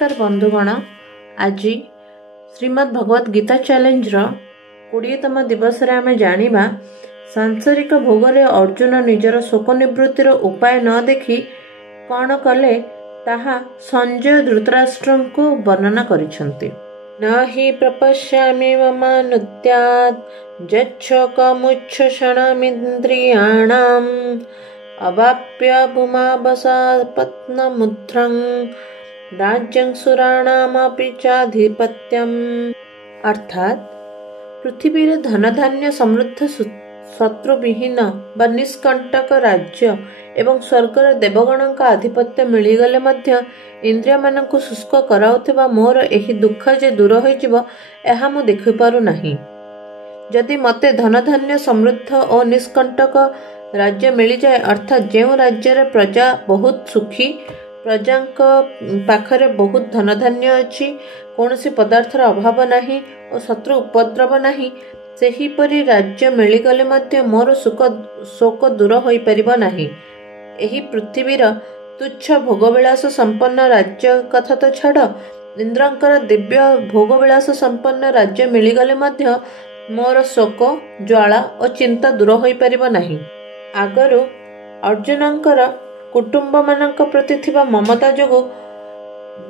नमस्कार बंधुगण। आज श्रीमद् भगवत गीता चैलेंज 20तम दिवस रे आमे जानिबा सांसारिक भोगरे अर्जुन निजर शोक निवृत्तिर उपाय न देखि कौन कले ताहा संजय धृतराष्ट्र को वर्णना करिसंति। न हि प्रपश्यामि ममानुद्यात् जच्छकमुच्छषणमिन्द्रियाणाम् अवाप्य भूमावसापत्नमुद्रं राज्यं सुराणामपि चाधिपत्यम्। अर्थात पृथ्वी रे धन धान्य समृद्ध शत्रुविहीन व निष्कंटक राज्य एवं स्वर्गर देवगणक आधिपत्य मिलीगले मध्य इंद्रिय मानक शुष्क कराउथिबा मोर एही दुख जे दूर होइजिब एहा मु देखि पारु नाही। जदि मते धन धान्य समृद्ध और निष्कंटक राज्य मिली जाए, अर्थात जो राज्य रे प्रजा बहुत सुखी, प्रजा पाखरे बहुत धन धान्य अच्छी, कौनसी पदार्थर अभाव नहीं और शत्रु उपद्रव नहीं, सेही परी राज्य मिलीगले मध्य मोर शोक दूर होई परिबो नाही। एही पृथ्वीर तुच्छ भोगविलास संपन्न राज्य कथा तो छाड़, इंद्रंकर दिव्य भोगविलास संपन्न राज्य मिलीगले मध्य मोर शोक ज्वाला और चिंता दूर होई परिबो नाही। आगरु अर्जुनंकर कुटुंब मानक प्रति थिबा ममता जोगु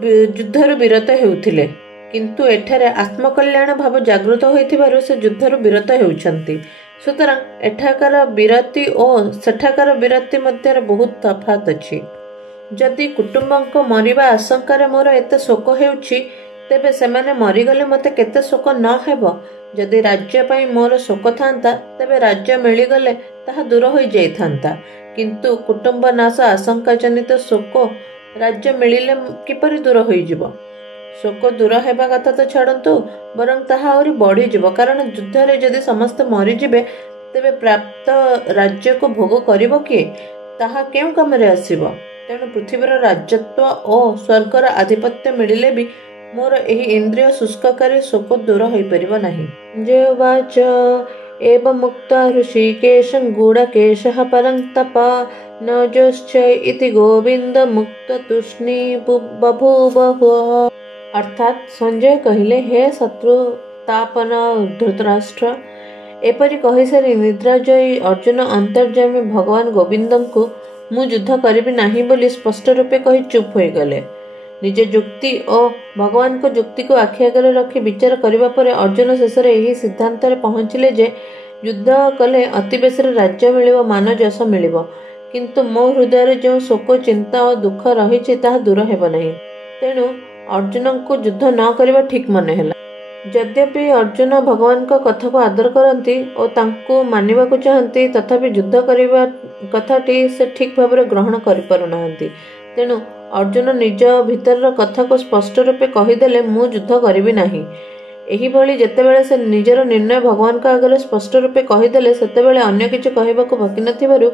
युद्धरु विरत हेउथिले, किंतु एठारे आत्मकल्याण भाव जागृत होइथिबारु से युद्धरु विरत हेउछंती। सुतरां एठाकार विरति और सेठाकार विरति मध्य बहुत तफात अछि। जदि कुटुंबक मरिबा आशंकार मोर एते शोक हेउछि, तेबे सेमाने मरिगले मते केते शोक न हेबो। जदि राज्य पाई मोर शोक थांता, तेबे राज्य मिलीगले ताहा दूर होई जाइथांता, किंतु कुटुंब नाश आशंका जनित शोक राज्य मिलिले किपरि दूर होई जिवो। शोक दूर हेबा कथा तो छाड़ंतु, बरं ताहा आउरी बढ़ी जिवो, कारण युद्ध रे जदि समस्त मरि जिबे तेबे प्राप्त राज्य को भोग करिवो किए, ताहा केउ काम रे आसीबो। तेणु पृथ्वीर राज्यत्व और स्वर्गर आधिपत्य मिलिले भी मोर एही इंद्रिय शुष्ककारी शोक दूर होई परिबो नाही। जेवाच एव मुक्ता ऋषिकेशं गूढकेशः परं तप न जोश्चय इति गोविंद मुक्त तुष्णी बभूवः। अर्थात संजय कहिले, हे शत्रु तापन धृतराष्ट्र, एपरि कहि सारी निद्राजयी अर्जुन अंतर्यामी भगवान गोविंदंकु मु युद्ध करिबि नाही बोली स्पष्ट रूपे कहि चुप होई गले। निज जुक्ति और भगवान को जुक्ति को आखि आगे रखी विचार करबा परे अर्जुन शेष यही सिद्धांत रे पहुंचिले जे युद्ध कले अति बेसी राज्य मिलिबो, मान यश मिलिबो, किंतु मो हृदय रे जो शोक चिंता और दुख रहिछि ताहा दूर हेबो नाही। तेणु अर्जुन को युद्ध न करबा ठीक मन हैला। यद्यपि अर्जुन भगवान का कथा को आदर करती और तांको मानिबा को चाहती, तथापि युद्ध करबा कथाटी से ठीक भाव ग्रहण करि पारु नाहंती। तेणु अर्जुन निज भीतर कथा को स्पष्ट रूपे कहीदेले, मु युद्ध करिबि नाही। एही भली जेतेबेले से निजर निर्णय भगवान का आगे स्पष्ट रूपे कहीदेले, सेतेबेले अन्य किछि कहिबाको बाकी नथिबारु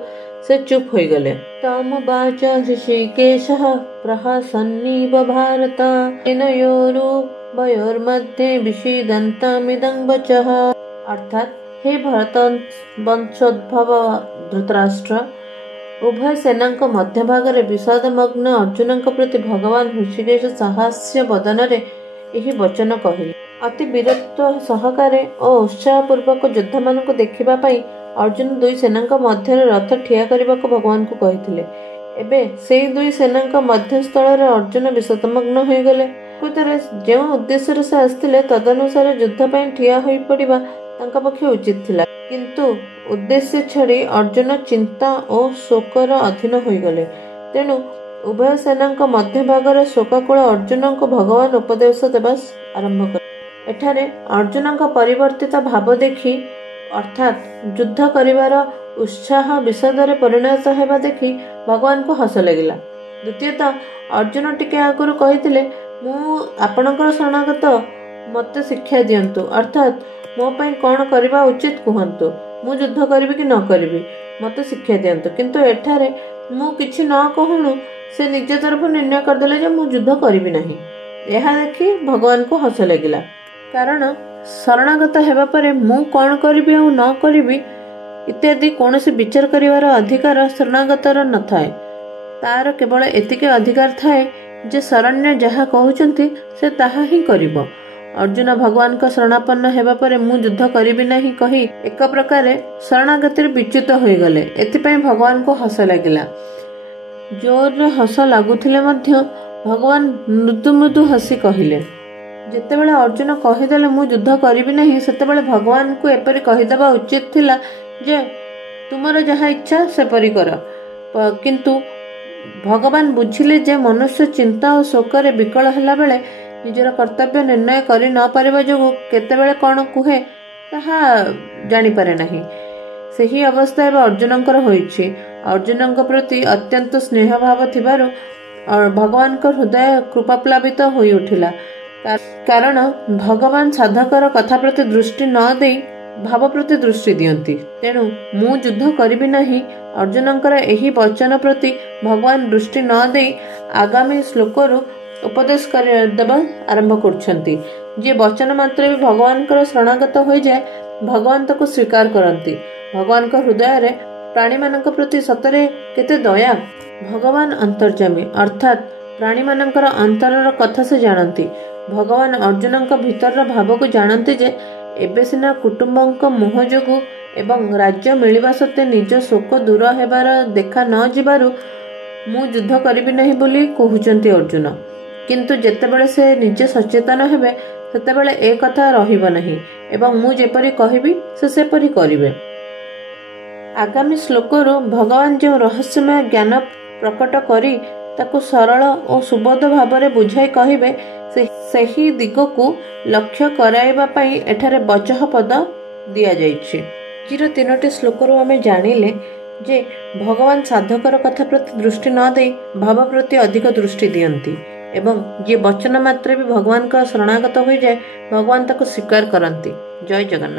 से चुप होई गले। तमुवाच ऋषिकेशः प्रहसन्निव भारत इनयोरु वयोर्मध्ये विषीदन्तमिदं वचः। अर्थात हे भरत वंशोद्भव धृतराष्ट्र, उभय सेना मध्य भाग में विषादमग्न अर्जुन प्रति भगवान ऋषिकेश साहस्य बदन यही वचन कहले। अति वीरत्व सहकारे और उत्साह पूर्वक योद्धा मान देखा अर्जुन दुई सेना मध्य रथ ठिया करने को भगवान को कही। एबे से दुई सेना मध्यस्थल अर्जुन विषादमग्न हो गले। प्रकृतरे जो उद्देश्य से आसते तदनुसार युद्ध ठिया हो पड़ा तांका पक्षे उचित थिला, किंतु उद्देश्य छाड़ी अर्जुन चिंता और शोकर अधीन हो गले। तेणु उभय सेना मध्य भाग में शोकाकुल अर्जुन को भगवान उपदेश देवा आरंभ कर। एठारे अर्जुन का परिवर्तित भाव देखि, अर्थात युद्ध करिवार उत्साह विषाद परिणत होगा देखि भगवान को हस लगिला। द्वितीयतः अर्जुन टिके आगुरु कहिथिले, मु आपणकर शरणागत, मते शिक्षा दियंतु, अर्थात मो पई कौन करबा उचित कहंतु, मु युद्ध करिबि कि न करिबि, मते शिक्षा दियंतु। किंतु एठारे मु किछि न कहूनु से निज तरफ निर्णय करदेले जे मु युद्ध करिबि नाही। एहा देखि भगवान को हस लगिला, कारण शरणागत हेबा परे मु कौन करिबि आ न करिबि इत्यादि कौनसी विचार करिवार अधिकार शरणागतर न थाए। तार केवल एतिके अधिकार थाए ଯେ ଶରଣ୍ୟ ଯାହା କହୁଛନ୍ତି ସେ ତାହା ହିଁ କରିବ। ଅର୍ଜୁନ ଭଗବାନଙ୍କ ଶରଣାପନ୍ନ ହେବା ପରେ ମୁଁ ଯୁଦ୍ଧ କରିବି ନାହିଁ କହି ଏକ ପ୍ରକାରେ ଶରଣାଗତିରେ ବିଚ୍ୟୁତ ହୋଇଗଲେ। ଏଥିପାଇଁ ଭଗବାନଙ୍କୁ ହସ ଲାଗିଲା। ଜୋରରେ ହସ ଲାଗୁଥିଲେ ମଧ୍ୟ ଭଗବାନ ମୃଦୁ ମୃଦୁ ହସି କହିଲେ। ଯେତେବେଳେ ଅର୍ଜୁନ କହିଦେଲେ ମୁଁ ଯୁଦ୍ଧ କରିବି ନାହିଁ, ସେତେବେଳେ ଭଗବାନଙ୍କୁ ଏପରି କହିଦେବା ଉଚିତ ଥିଲା ଯେ ତୁମର ଯାହା ଇଚ୍ଛା ସେପରି କର। କିନ୍ତୁ ଭଗବାନ ବୁଝିଲେ ଯେ ମନୁଷ୍ୟ ଚିନ୍ତା ଓ ଶୋକରେ ବିକଳ ହେଲା ବେଳେ ନିଜର କର୍ତ୍ତବ୍ୟ ନିର୍ଣ୍ଣୟ କରି ନ ପାରିବା ଯୋଗୁଁ କେତେବେଳେ କ'ଣ କୁହେ ତାହା ଜାଣିପାରେ ନାହିଁ। ସେହି ଅବସ୍ଥା ଏବେ ଅର୍ଜୁନଙ୍କର ହୋଇଛି। ଅର୍ଜୁନଙ୍କ ପ୍ରତି ଅତ୍ୟନ୍ତ ସ୍ନେହ ଭାବ ଥିବାରୁ ଭଗବାନଙ୍କ ହୃଦୟ କୃପାପ୍ଲାବିତ ହୋଇ ଉଠିଲା। କାରଣ ଭଗବାନ ସାଧକର କଥା ପ୍ରତି ଦୃଷ୍ଟି ନ ଦେଇ ଭାବ ପ୍ରତି ଦୃଷ୍ଟି ଦିଅନ୍ତି। ତେଣୁ ମୁଁ ଯୁଦ୍ଧ କରିବି ନାହିଁ ଅର୍ଜୁନଙ୍କର ଏହି ବଚନ ପ୍ରତି ଭଗବାନ ଦୃଷ୍ଟି ନ ଦେଇ ଆଗାମୀ ଶ୍ଲୋକରୁ ଉପଦେଶ ଦେବା ଆରମ୍ଭ କରୁଛନ୍ତି। ଯିଏ ବଚନ ମାତ୍ରେ ବି ଭଗବାନଙ୍କର ଶରଣାଗତ ହୋଇଯାଏ ଭଗବାନ ତାକୁ ସ୍ୱୀକାର କରନ୍ତି। ଭଗବାନଙ୍କ ହୃଦୟରେ ପ୍ରାଣୀମାନଙ୍କ ପ୍ରତି ସତରେ କେତେ ଦୟା। ଭଗବାନ ଅନ୍ତର୍ଯ୍ୟାମୀ ଅର୍ଥାତ୍ ପ୍ରାଣୀମାନଙ୍କର ଅନ୍ତରର କଥା ସେ ଜାଣନ୍ତି। ଭଗବାନ ଅର୍ଜୁନଙ୍କ ଭିତରର ଭାବକୁ ଜାଣନ୍ତି ଯେ ଏବେ ସିନା କୁଟୁମ୍ବଙ୍କ ମୋହ ଯୋଗୁଁ ଏବଂ ରାଜ୍ୟ ମିଳିବା ସତ୍ତ୍ୱେ ନିଜ ଶୋକ ଦୂର ହେବାର ଦେଖା ନ ଯିବାରୁ ମୁଁ ଯୁଦ୍ଧ କରିବି ନାହିଁ ବୋଲି କହୁଛନ୍ତି ଅର୍ଜୁନ। କିନ୍ତୁ ଯେତେବେଳେ ସେ ନିଜେ ସଚେତନ ହେବେ ସେତେବେଳେ ଏ କଥା ରହିବ ନାହିଁ ଏବଂ ମୁଁ ଯେପରି କହିବି ସେ ସେପରି କରିବେ। ଆଗାମୀ ଶ୍ଲୋକରୁ ଭଗବାନ ଯେଉଁ ରହସ୍ୟମୟ ଜ୍ଞାନ ପ୍ରକଟ କରି ତାକୁ ସରଳ ଓ ସୁବୋଧ ଭାବରେ ବୁଝାଇ କହିବେ ସେହି ଦିଗକୁ ଲକ୍ଷ୍ୟ କରାଇବା ପାଇଁ ଏଠାରେ ବଚଃ ପଦ ଦିଆଯାଇଛି। ଆଜିର 3ଟି ଶ୍ଲୋକରୁ ଆମେ ଜାଣିଲେ ଯେ ଭଗବାନ ସାଧକର କଥା ପ୍ରତି ଦୃଷ୍ଟି ନ ଦେଇ ଭାବ ପ୍ରତି ଅଧିକ ଦୃଷ୍ଟି ଦିଅନ୍ତି ଏବଂ ଯିଏ ବଚନ ମାତ୍ରେ ବି ଭଗବାନଙ୍କ ଶରଣାଗତ ହୋଇଯାଏ ଭଗବାନ ତାକୁ ସ୍ୱୀକାର କରନ୍ତି। ଜୟ ଜଗନ୍ନାଥ।